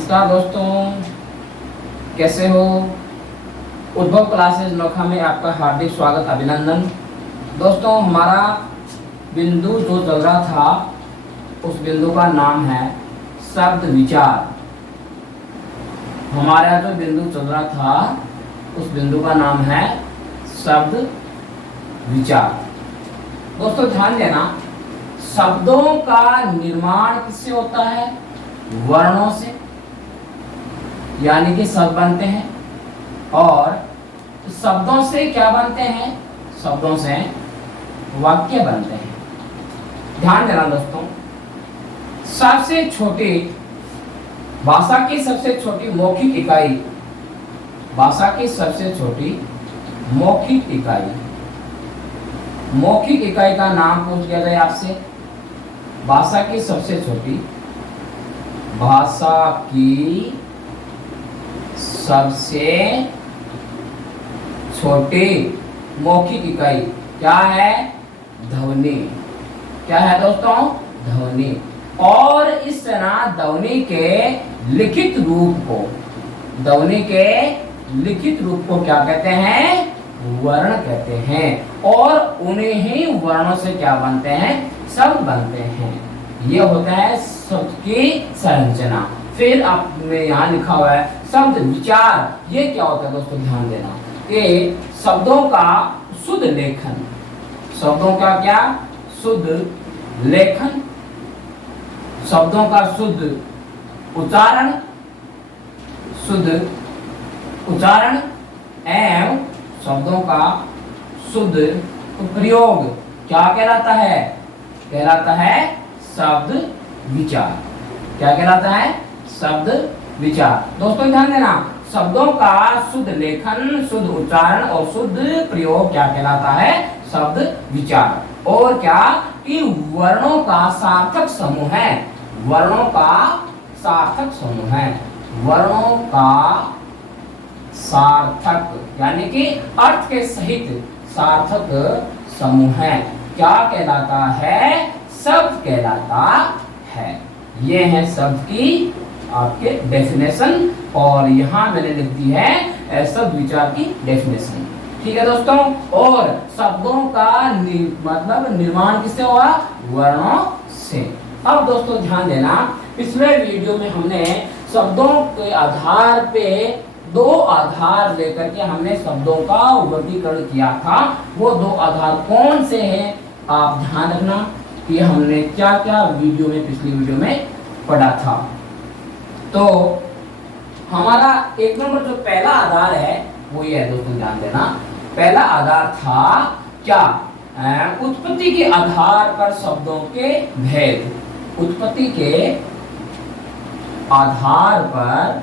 नमस्कार दोस्तों, कैसे हो। उद्भव क्लासेस नोखा में आपका हार्दिक स्वागत, अभिनंदन। दोस्तों, हमारा बिंदु जो चल रहा था उस बिंदु का नाम है शब्द विचार। हमारा जो बिंदु चल रहा था उस बिंदु का नाम है शब्द विचार। दोस्तों ध्यान देना, शब्दों का निर्माण किससे होता है? वर्णों से, यानी कि शब्द बनते हैं। और शब्दों से क्या बनते हैं? शब्दों से वाक्य बनते हैं। ध्यान देना दोस्तों, सबसे छोटी भाषा की सबसे छोटी मौखिक इकाई, भाषा की सबसे छोटी मौखिक इकाई, मौखिक इकाई का नाम पूछ लिया जाए आपसे। भाषा की सबसे छोटी, भाषा की सबसे छोटी मौखिक इकाई क्या है? ध्वनि। क्या है दोस्तों? ध्वनि। और इस तरह ध्वनि के लिखित रूप को, ध्वनि के लिखित रूप को क्या कहते हैं? वर्ण कहते हैं। और उन्हीं ही वर्णों से क्या बनते हैं? शब्द बनते हैं। ये होता है शब्द की संरचना। फिर आपने यहाँ लिखा हुआ है शब्द विचार। ये क्या होता है दोस्तों? ध्यान देना कि शब्दों का शुद्ध लेखन, शब्दों का क्या? शुद्ध लेखन, शब्दों का शुद्ध उच्चारण, शुद्ध उच्चारण एवं शब्दों का शुद्ध प्रयोग क्या कहलाता है? कहलाता है शब्द विचार। क्या कहलाता है? शब्द विचार। दोस्तों ध्यान देना, शब्दों का शुद्ध लेखन, शुद्ध उच्चारण और शुद्ध प्रयोग क्या कहलाता है? शब्द विचार। और क्या कि वर्णों का सार्थक समूह है, वर्णों का सार्थक समूह है, वर्णों का सार्थक यानी कि अर्थ के सहित सार्थक समूह है। क्या कहलाता है? शब्द कहलाता है। ये है शब्द की आपके डेफिनेशन, और यहाँ मैंने लिख दी है शब्द विचार की डेफिनेशन। ठीक है दोस्तों। और शब्दों का मतलब निर्माण किससे हुआ? वर्णों से। अब दोस्तों ध्यान देना, पिछले वीडियो में हमने शब्दों के आधार पे दो आधार लेकर के हमने शब्दों का वर्गीकरण किया था। वो दो आधार कौन से हैं? आप ध्यान रखना कि हमने क्या क्या वीडियो में, पिछली वीडियो में पढ़ा था। तो हमारा एक नंबर जो पहला आधार है वो ये है दोस्तों, ध्यान देना। पहला आधार था क्या? उत्पत्ति के आधार पर शब्दों के भेद। उत्पत्ति के आधार पर,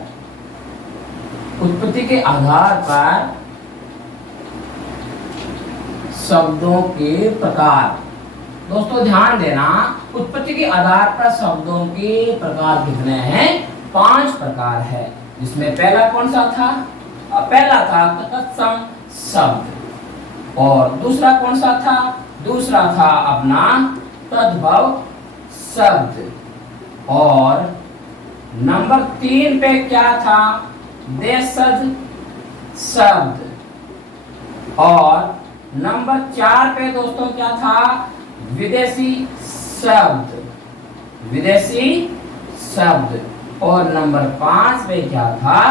उत्पत्ति के आधार पर शब्दों के प्रकार। दोस्तों ध्यान देना, उत्पत्ति के आधार पर शब्दों के प्रकार कितने हैं? 5 प्रकार है। जिसमें पहला कौन सा था? पहला था तत्सम शब्द। और दूसरा कौन सा था? दूसरा था अपना तद्भव शब्द। और नंबर 3 पे क्या था? देशज शब्द। और नंबर 4 पे दोस्तों क्या था? विदेशी शब्द, विदेशी शब्द। और नंबर 5 पे क्या था?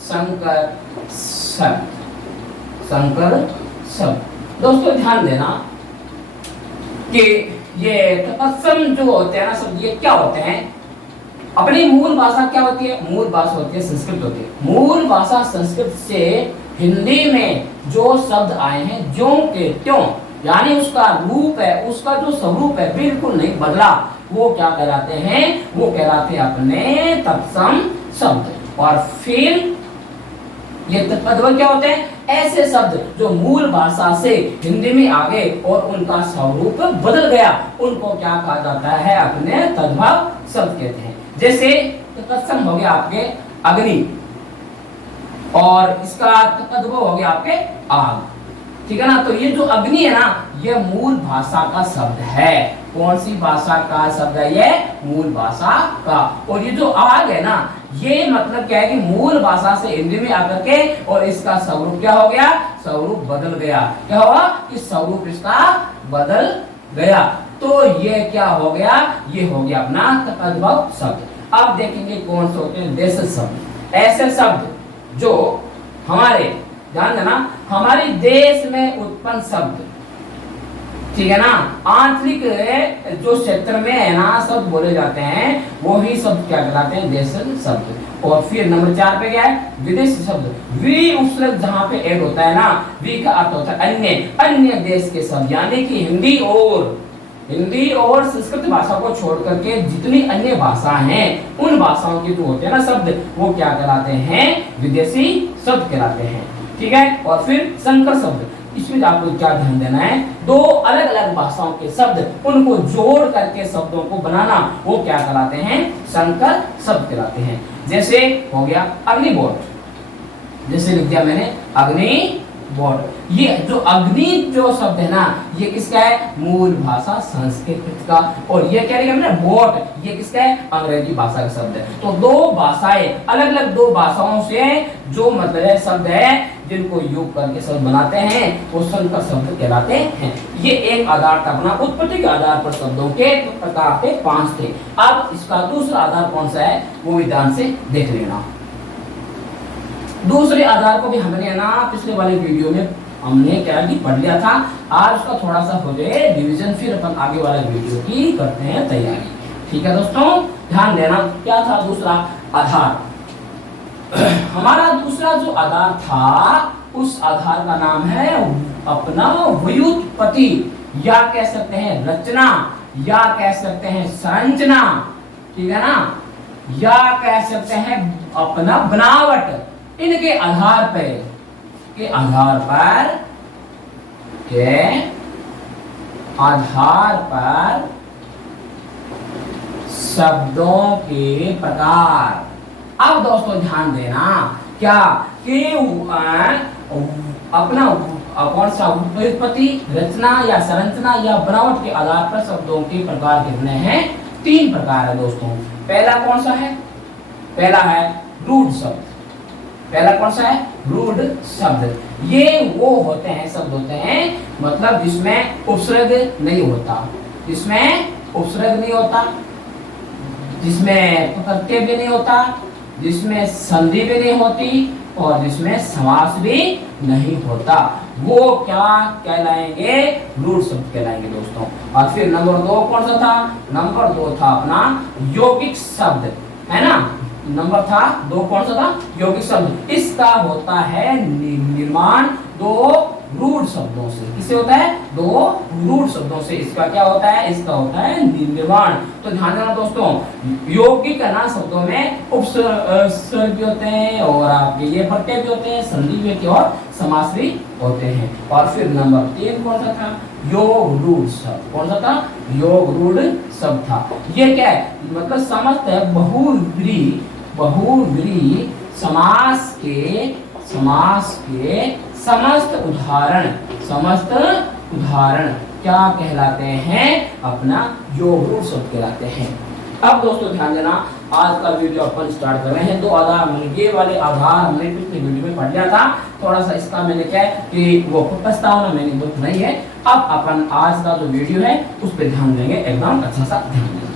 संकर शब्द, संकर शब्द। दोस्तों ध्यान देना कि ये तत्सम जो होते हैं ना शब्द, ये क्या होते हैं? अपनी मूल भाषा क्या होती है? मूल भाषा होती है संस्कृत होती है। मूल भाषा संस्कृत से हिंदी में जो शब्द आए हैं ज्यों के त्यों, यानी उसका रूप है, उसका जो स्वरूप है बिल्कुल नहीं बदला, वो क्या कहलाते हैं? वो कहलाते हैं अपने तत्सम शब्द। और फिर ये तद्भव क्या होते हैं? ऐसे शब्द जो मूल भाषा से हिंदी में आ गए और उनका स्वरूप बदल गया, उनको क्या कहा जाता है? अपने तद्भव शब्द कहते हैं। जैसे तत्सम हो गया आपके अग्नि, और इसका तद्भव हो गया आपके आग। ठीक है ना। तो ये जो अग्नि है ना, ये मूल भाषा का शब्द है। कौन सी भाषा का शब्द है ये? मूल भाषा का। और ये जो आग है ना, ये मतलब क्या है कि मूल भाषा से हिंदी में आकर के और इसका स्वरूप क्या हो गया? स्वरूप बदल गया। क्या हुआ कि स्वरूप इसका बदल गया। तो ये क्या हो गया? ये हो गया अपना तद्भव शब्द। अब देखेंगे कौन से होते हैं देश शब्द। ऐसे शब्द जो हमारे, ध्यान देना, हमारे देश में उत्पन्न शब्द, ठीक है ना, आंतरिक जो क्षेत्र में है ना शब्द बोले जाते हैं, वो ही शब्द क्या कहलाते हैं? देश शब्द। और फिर नंबर 4 पे क्या है? विदेशी शब्द। वी उपसर्ग जहां पे ऐड होता है ना, वी का अर्थ होता है अन्य, अन्य देश के शब्द, यानी कि हिंदी और संस्कृत भाषा को छोड़ करके जितनी अन्य भाषा हैं, उन भाषाओं के जो होते हैं ना शब्द, वो क्या कहलाते हैं? विदेशी शब्द कहलाते हैं। ठीक है। और फिर संकर शब्द, इसमें आपको क्या ध्यान देना है? दो अलग अलग भाषाओं के शब्द, उनको जोड़ करके शब्दों को बनाना, वो क्या कहलाते हैं? संकर शब्द कहलाते हैं। जैसे हो गया अग्निबोट, जैसे लिख दिया मैंने अग्निबोट। ये जो अग्नि जो शब्द है ना, ये किसका है? मूल भाषा संस्कृत का। और ये क्या लिखा मैंने? बोट, ये किसका है? अंग्रेजी भाषा का शब्द है। तो दो भाषाएं, अलग अलग दो भाषाओं से जो मतलब है शब्द है, जिनको योग करके शब्द बनाते हैं, वो संकर शब्द कहलाते हैं। ये एक आधार था अपना, उत्पत्ति के आधार पर शब्दों के प्रकार थे, 5 थे। अब इसका दूसरा आधार कौन सा है, वो भी ध्यान से देख लेना। दूसरे आधार को भी हमने ना पिछले वाले वीडियो में हमने क्या की पढ़ लिया था। आज उसका थोड़ा सा हो जाए डिवीजन, फिर अपन आगे वाले वीडियो की करते हैं तैयारी। ठीक है दोस्तों, ध्यान देना। क्या था दूसरा आधार? हमारा दूसरा जो आधार था, उस आधार का नाम है अपना व्युत्पत्ति, या कह सकते हैं रचना, या कह सकते हैं संरचना, ठीक है ना, या कह सकते हैं अपना बनावट। इनके आधार पर शब्दों के प्रकार। अब दोस्तों ध्यान देना, क्या कि अपना कौन सा व्युत्पत्ति, रचना या संरचना या बनावट के आधार पर शब्दों के प्रकार कितने हैं? 3 प्रकार है दोस्तों। पहला कौन सा है? पहला है रूढ़ शब्द। पहला कौन सा है? रूढ़ शब्द। ये वो होते हैं, शब्द होते हैं मतलब जिसमें उपसर्ग नहीं होता, जिसमें उपसर्ग नहीं होता, जिसमें प्रत्यय भी नहीं होता, जिसमें संधि भी नहीं होती, और जिसमें समास भी नहीं होता, वो क्या कहलाएंगे? रूढ़ शब्द कहलाएंगे दोस्तों। और फिर नंबर 2 कौन सा था? नंबर 2 था अपना यौगिक शब्द, है ना। नंबर था 2 कौन सा था? यौगिक शब्द। इसका होता है निर्माण 2 रूढ़ शब्दों से। किससे होता है? 2 रूढ़ शब्दों से इसका क्या होता है? इसका होता है निर्माण। तो ध्यान देना दोस्तों, यौगिक ना शब्दों में उपसर्ग भी होते हैं, और आपके ये प्रत्यय भी होते हैं, संधि भी होती है, और समास भी होते हैं। और फिर नंबर 3 कौन सा था? योग रूढ़ शब्द। कौन सा था? योग रूढ़ शब्द था। ये क्या है? मतलब समस्त बहुव्रीहि समास के समस्त उदाहरण क्या कहलाते हैं? अपना योग रूढ़ शब्द कहलाते हैं। अब दोस्तों ध्यान देना, आज का वीडियो अपन स्टार्ट कर रहे हैं। 2 आधार, ये वाले आधार हमने पिछले वीडियो में पढ़ लिया था। थोड़ा सा इसका मैंने क्या है कि वो प्रस्तावना मैंने बुक नहीं है। अब अपन आज का जो वीडियो है उस पर ध्यान देंगे, एकदम अच्छा सा ध्यान देंगे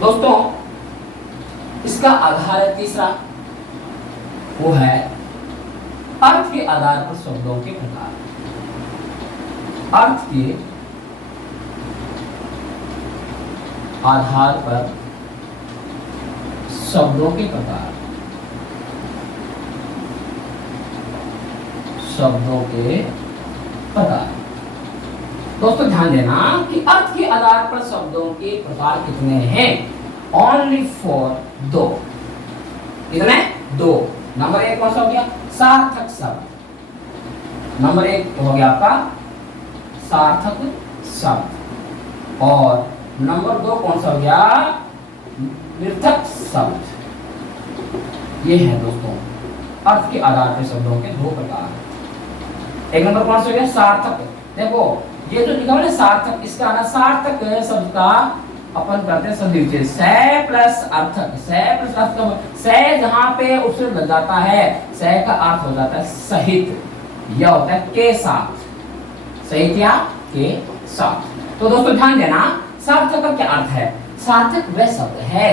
दोस्तों। इसका आधार है तीसरा, वो है अर्थ के आधार पर शब्दों के प्रकार। अर्थ के आधार पर शब्दों के प्रकार। शब्दों के प्रकार दोस्तों ध्यान देना कि अर्थ के आधार पर शब्दों के प्रकार कितने हैं? Only for 2। कितने? 2। नंबर 1 कौन सा हो गया? सार्थक शब्द। नंबर 1 हो गया आपका सार्थक शब्द। और नंबर 2 कौन सा हो गया? निर्थक शब्द। ये है दोस्तों अर्थ के आधार पर शब्दों के 2 प्रकार। एक नंबर कौन सा हो गया? सार्थक। देखो ये जो लिखा हुआ है ना सार्थक, इसका ना सार्थक शब्द का अपन करते हैं सदी विच्छेद। से प्लस अर्थक, से प्लस अर्थक, से जहां पे उससे लग जाता है, से का अर्थ हो जाता है सहित, यह होता है के साथ, सहित या के साथ। तो दोस्तों ध्यान देना, सार्थक का क्या अर्थ है? सार्थक वह शब्द है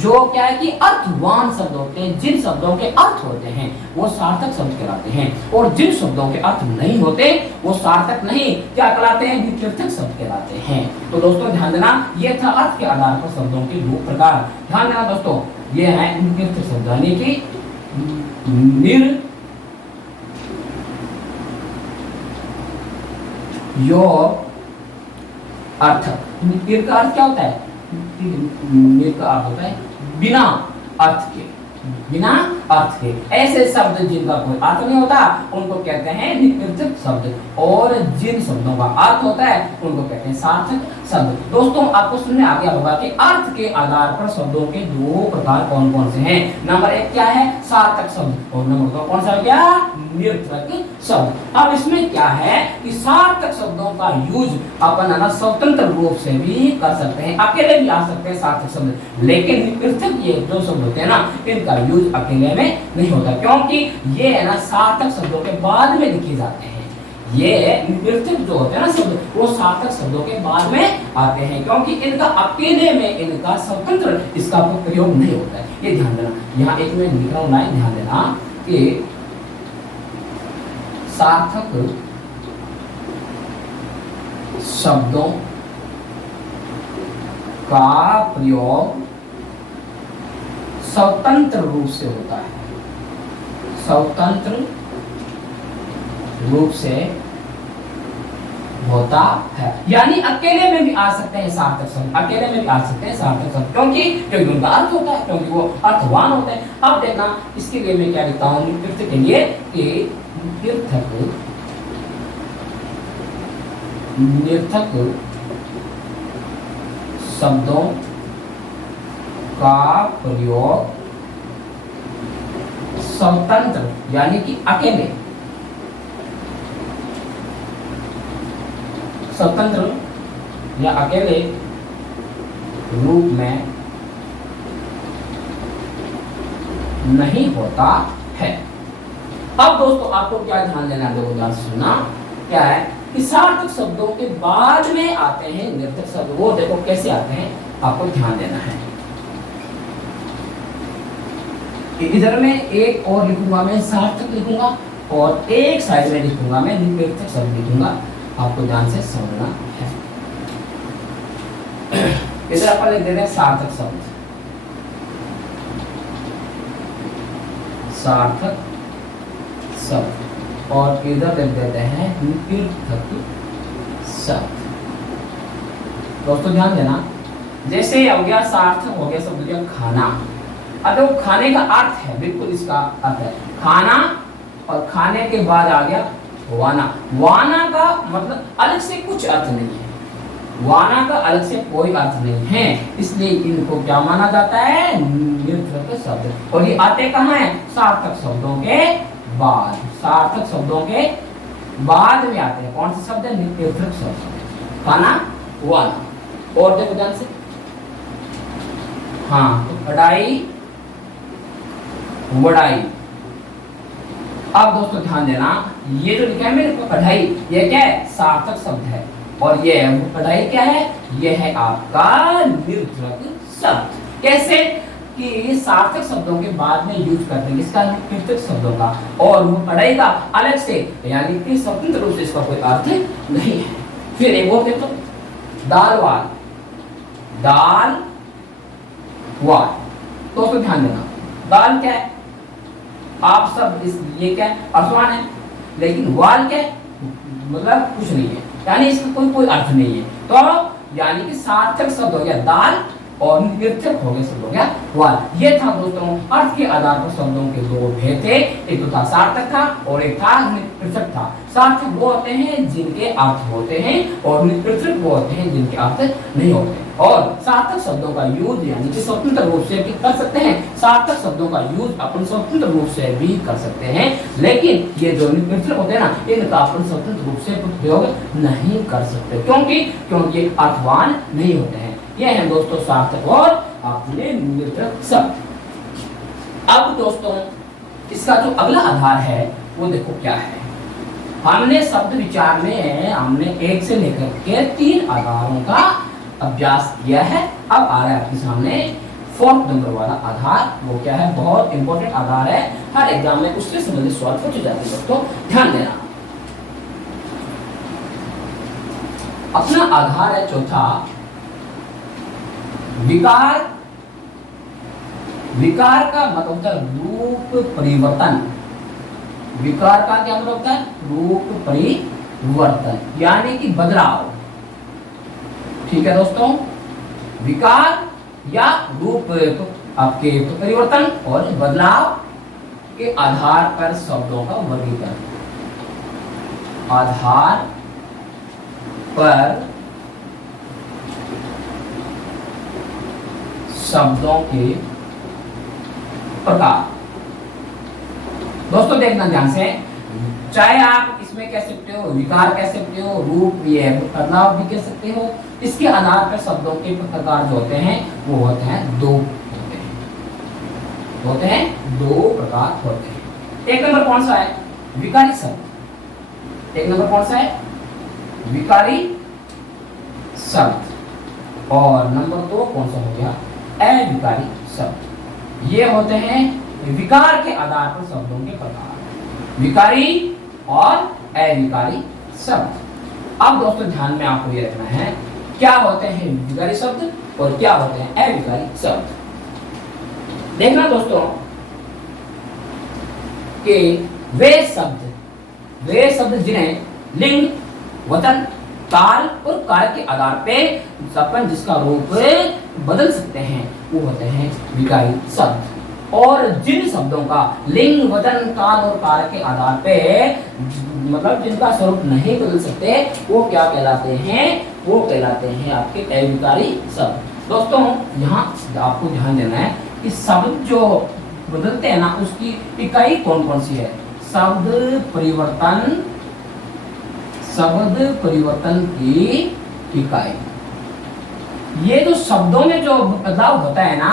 जो क्या है कि अर्थवान शब्द होते हैं, जिन शब्दों के अर्थ होते हैं वो सार्थक शब्द कहलाते हैं, और जिन शब्दों के अर्थ नहीं होते वो सार्थक नहीं क्या कहलाते हैं? नित्यर्थक शब्द कहलाते हैं। तो दोस्तों ध्यान देना, ये था अर्थ के आधार पर शब्दों के दो प्रकार। ध्यान देना दोस्तों, ये है नित्यर्थक शब्द यानी कि अर्थक। निर का अर्थ क्या होता है? निर का अर्थ होता है बिना अर्थ के, बिना अर्थ के। ऐसे शब्द जिनका कोई अर्थ नहीं होता उनको कहते हैं नित्यर्थक शब्द, और जिन शब्दों का अर्थ होता है उनको कहते हैं सार्थक शब्द। दोस्तों आपको सुनने आ गया होगा कि अर्थ के आधार पर शब्दों के दो प्रकार कौन कौन से हैं। नंबर एक क्या है? सार्थक शब्द, और नंबर दो कौन सा हो गया? निरर्थक शब्द। अब इसमें क्या है कि सार्थक शब्दों का यूज अपन ना स्वतंत्र रूप से भी कर सकते हैं, अकेले भी आ सकते हैं सार्थक शब्द, लेकिन निरर्थक ये जो शब्द होते हैं ना इनका यूज अकेले में नहीं होता, क्योंकि ये है ना सार्थक शब्दों के बाद में लिखे जाते हैं। ये निरर्थक जो होते हैं ना शब्द वो सार्थक शब्दों के बाद में आते हैं, क्योंकि इनका अकेले में इनका स्वतंत्र इसका प्रयोग नहीं होता है। ये ध्यान देना, यहाँ एक मैं लिख रहा हूँ लाइन, ध्यान देना कि सार्थक शब्दों का प्रयोग स्वतंत्र रूप से होता है, स्वतंत्र रूप से होता है, यानी अकेले में भी आ सकते हैं सार्थक शब्द, अकेले में भी आ सकते हैं सार्थक शब्द, क्योंकि उनका अर्थ होता है, क्योंकि वो अर्थवान होते हैं। अब देखना इसके लिए मैं क्या लिखता हूँ नित्यर्थक के लिए कि निरर्थक शब्दों का प्रयोग स्वतंत्र यानी कि अकेले, स्वतंत्र या अकेले रूप में नहीं होता है। अब दोस्तों आपको क्या ध्यान देना है, देखो ध्यान सुनना, क्या है कि सार्थक शब्दों के बाद में आते हैं निरर्थक शब्द। वो देखो कैसे आते हैं, आपको ध्यान देना है। इधर में एक और लिखूंगा, मैं सार्थक लिखूंगा, और एक साइड में लिखूंगा मैं निरर्थक शब्द लिखूंगा, आपको ध्यान से समझना है। इधर अपन लिख देते हैं सार्थक शब्द, सार्थक शब्द, और इधर लिख देते हैं निरर्थक शब्द। दोस्तों ध्यान देना, जैसे हो गया सार्थक हो गया शब्द हो गया खाना। अब वो खाने का अर्थ है, बिल्कुल इसका अर्थ है खाना, और खाने के बाद आ गया वाना। वाना का मतलब अलग से कुछ अर्थ नहीं है, वाना का अलग से कोई अर्थ नहीं है, इसलिए इनको क्या माना जाता है? निरर्थक शब्द। और ये आते कहाँ हैं? सार्थक शब्दों के बाद, सार्थक शब्दों के बाद में आते हैं। कौन से शब्द है? निरर्थक शब्द, खाना, वाना। और देखो ध्यान से, हाँ तो पढ़ाई, वड़ाई। अब दोस्तों ध्यान देना, ये जो लिखा है मेरे को पढ़ाई, ये क्या है? सार्थक शब्द है, और ये पढ़ाई क्या है? ये है आपका निरर्थक शब्द। कैसे कि सार्थक शब्दों के बाद में यूज करते हैं इसका निरर्थक शब्दों का, और वो पढ़ाई का अलग से यानी कि स्वतंत्र रूप से इसका कोई अर्थ नहीं है। फिर एक और देखो, दाल वाल, दाल वाल। तो ध्यान देना, दाल क्या है? आप सब इस ये क्या है? आसमान है, लेकिन वाल क्या है? मतलब कुछ नहीं है, यानी इसका कोई अर्थ नहीं है। तो यानी कि सार्थक शब्द हो गया दाल और निरर्थक हो गए शब्द हो गया वाल। ये था दोस्तों अर्थ के आधार पर शब्दों के दो भेद थे, एक तो था सार्थक था और एक था निरर्थक था। सार्थक वो होते हैं जिनके अर्थ होते हैं और निरर्थक वो होते हैं जिनके अर्थ नहीं होते। और सार्थक शब्दों का यूज यानी कि स्वतंत्र रूप से भी कर सकते हैं, सार्थक शब्दों का यूज अपन स्वतंत्र रूप से भी कर सकते हैं, लेकिन ये जो निरर्थक होते हैं ना इनका अपन स्वतंत्र रूप से प्रयोग नहीं कर सकते। क्योंकि अर्थवान नहीं होते हैं। ये है दोस्तों सार्थक और अपने निरर्थक शब्द। अब दोस्तों इसका जो अगला आधार है वो देखो क्या है। हमने शब्द विचार में हमने 1 से लेकर के 3 आधारों का अभ्यास किया है। अब आ रहा है आपके सामने 4th नंबर वाला आधार। वो क्या है, बहुत इंपॉर्टेंट आधार है, हर एग्जाम में उससे संबंधित सवाल पूछे जाते हैं दोस्तों, ध्यान देना। अपना आधार है चौथा विकार। विकार का मतलब होता है रूप परिवर्तन। विकार का क्या मतलब होता है, रूप परिवर्तन यानी कि बदलाव। ठीक है दोस्तों, विकार या रूप आपके परिवर्तन और बदलाव के आधार पर शब्दों का वर्गीकरण। आधार पर शब्दों के प्रकार। दोस्तों देखना ध्यान से, चाहे आप इसमें कह सकते हो विकार कह सकते हो, रूप ये बदलाव भी कह सकते हो। इसके आधार पर शब्दों के प्रकार जो होते हैं वो होते हैं दो प्रकार होते हैं। एक नंबर कौन सा है, विकारी शब्द। एक नंबर कौन सा है, विकारी शब्द। और नंबर 2 कौन सा हो गया, अविकारी शब्द। ये होते हैं विकार के आधार पर शब्दों के प्रकार, विकारी और अविकारी शब्द। अब दोस्तों ध्यान में आपको ये रखना है क्या होते हैं विकारी शब्द और क्या होते हैं अविकारी शब्द। देखना दोस्तों कि वे शब्द जिन्हें लिंग, वचन, काल और कार्य के आधार पे अपन जिसका रूप बदल सकते हैं वो होते हैं विकारी शब्द। और जिन शब्दों का लिंग, वचन, काल और कार्य के आधार पे मतलब जिनका स्वरूप नहीं बदल सकते वो क्या कहलाते हैं, वो कहलाते हैं आपके अविकारी शब्द। दोस्तों यहाँ आपको ध्यान देना है कि शब्द जो बदलते हैं ना उसकी इकाई कौन कौन सी है। शब्द परिवर्तन की इकाई। ये जो शब्दों में जो बदलाव होता है ना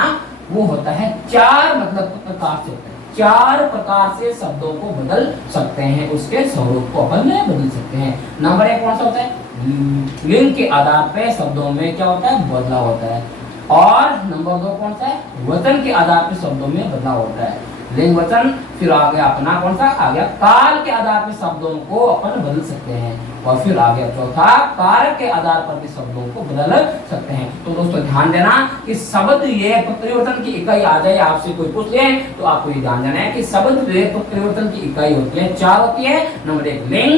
वो होता है 4 मतलब प्रकार से होता है। 4 प्रकार से शब्दों को बदल सकते हैं, उसके स्वरूप को अपन बदल सकते हैं। नंबर 1 कौन सा होता है, लिंग के आधार पे शब्दों में क्या होता है, बदलाव होता है। और नंबर 2 कौन सा है, वचन के आधार पे शब्दों में बदलाव होता है, लिंग वचन। फिर आ गया अपना कौन सा आ गया, काल के आधार पर शब्दों को अपन बदल सकते हैं। और फिर आ गया चौथा, कारक के आधार पर भी शब्दों को बदल सकते हैं। तो दोस्तों ध्यान देना कि शब्द ये परिवर्तन की इकाई आ जाए, आपसे कोई पूछ ले तो आपको ये ध्यान देना है कि शब्द ये परिवर्तन की इकाई होती है, 4 होती है। नंबर 1 लिंग,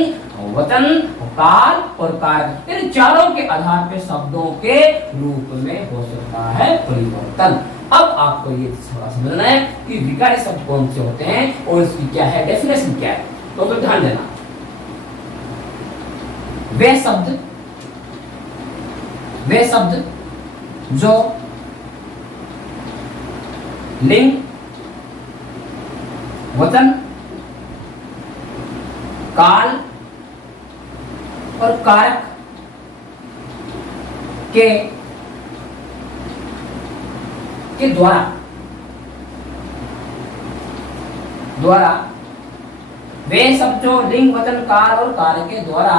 वचन, काल और कारक। इन चारों के आधार पर शब्दों के रूप में हो सकता है परिवर्तन। अब आपको ये समझना है कि विकारी शब्द कौन से होते हैं और इसकी क्या है डेफिनेशन क्या है। तो ध्यान देना, वे शब्द जो लिंग, वचन, काल और कारक के द्वारा वे शब्द जो लिंग, वचन, काल और कार्य के द्वारा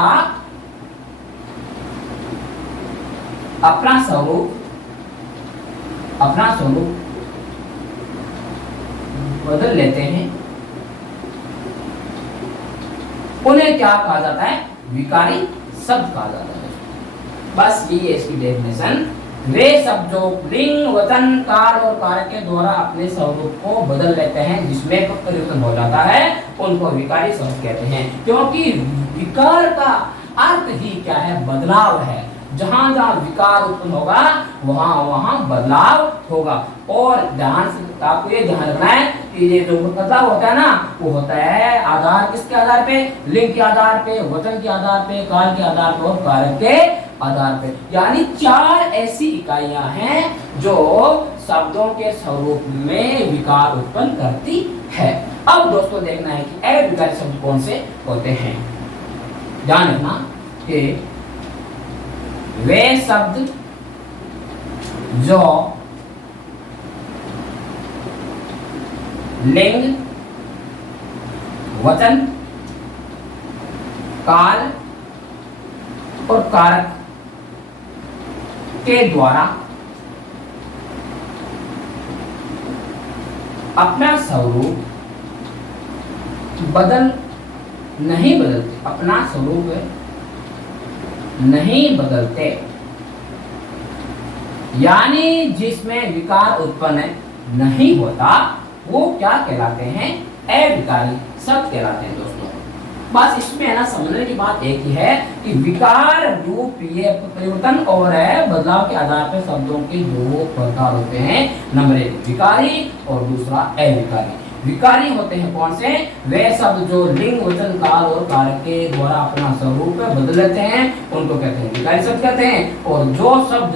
अपना स्वरूप बदल लेते हैं, उन्हें क्या कहा जाता है, विकारी शब्द कहा जाता है। बस ये इसकी डेफिनेशन। वे शब्द जो लिंग, वचन, काल और कार्य के द्वारा अपने स्वरूप को बदल लेते हैं, जिसमें परिवर्तन हो जाता है, उनको विकारी शब्द कहते हैं। क्योंकि विकार का अर्थ ही क्या है, बदलाव है। जहां जहां विकार उत्पन्न होगा वहां वहां बदलाव होगा। और ध्यान से आपको ये ध्यान रखना है कि ये जो बदलाव होता है ना, वो होता है आधार किसके आधार पे, लिंग के आधार पे, वचन के आधार पे, काल के आधार पे और कारक के आधार पे। यानी 4 ऐसी इकाइयां हैं जो शब्दों के स्वरूप में विकार उत्पन्न करती है। अब दोस्तों देखना है कि अविकारी शब्द कौन से होते हैं। ध्यान रखना कि वे शब्द जो लिंग, वचन, काल और कारक के द्वारा अपना स्वरूप नहीं बदलते, अपना स्वरूप नहीं बदलते, यानी जिसमें विकार उत्पन्न नहीं होता वो क्या कहलाते हैं, अविकारी शब्द कहलाते हैं। दोस्तों बस इसमें है ना समझने की बात एक ही है कि विकार रूप ये परिवर्तन और बदलाव के आधार पर शब्दों के दो प्रकार होते हैं। नंबर 1 विकारी और दूसरा अविकारी। विकारी होते हैं कौन से, वे शब्द जो लिंग, वचन, काल और कारक के द्वारा अपना स्वरूप बदल लेते हैं उनको कहते हैं विकारी शब्द कहते हैं। और जो शब्द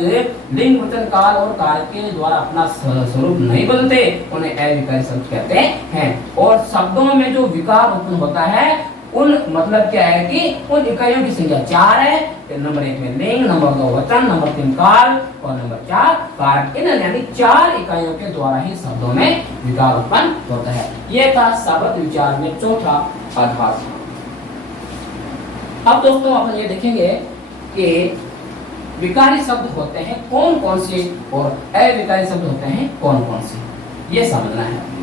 लिंग, वचन, काल और कारक के द्वारा अपना स्वरूप नहीं बदलते उन्हें अविकारी शब्द कहते हैं। और शब्दों में जो विकार उत्पन्न होता है उन मतलब क्या है कि उन इकाइयों की संख्या 4 है। नंबर 1 में लिंग, नंबर 2 वचन, नंबर 3 काल और नंबर 4 कारक। इन यानी 4 इकाइयों के द्वारा ही शब्दों में विकार उत्पन्न होता है। यह था शब्द विचार में चौथा आधार। अब दोस्तों अपन ये देखेंगे कि विकारी शब्द होते हैं कौन कौन से और अविकारी शब्द होते हैं कौन कौन से, ये समझना है।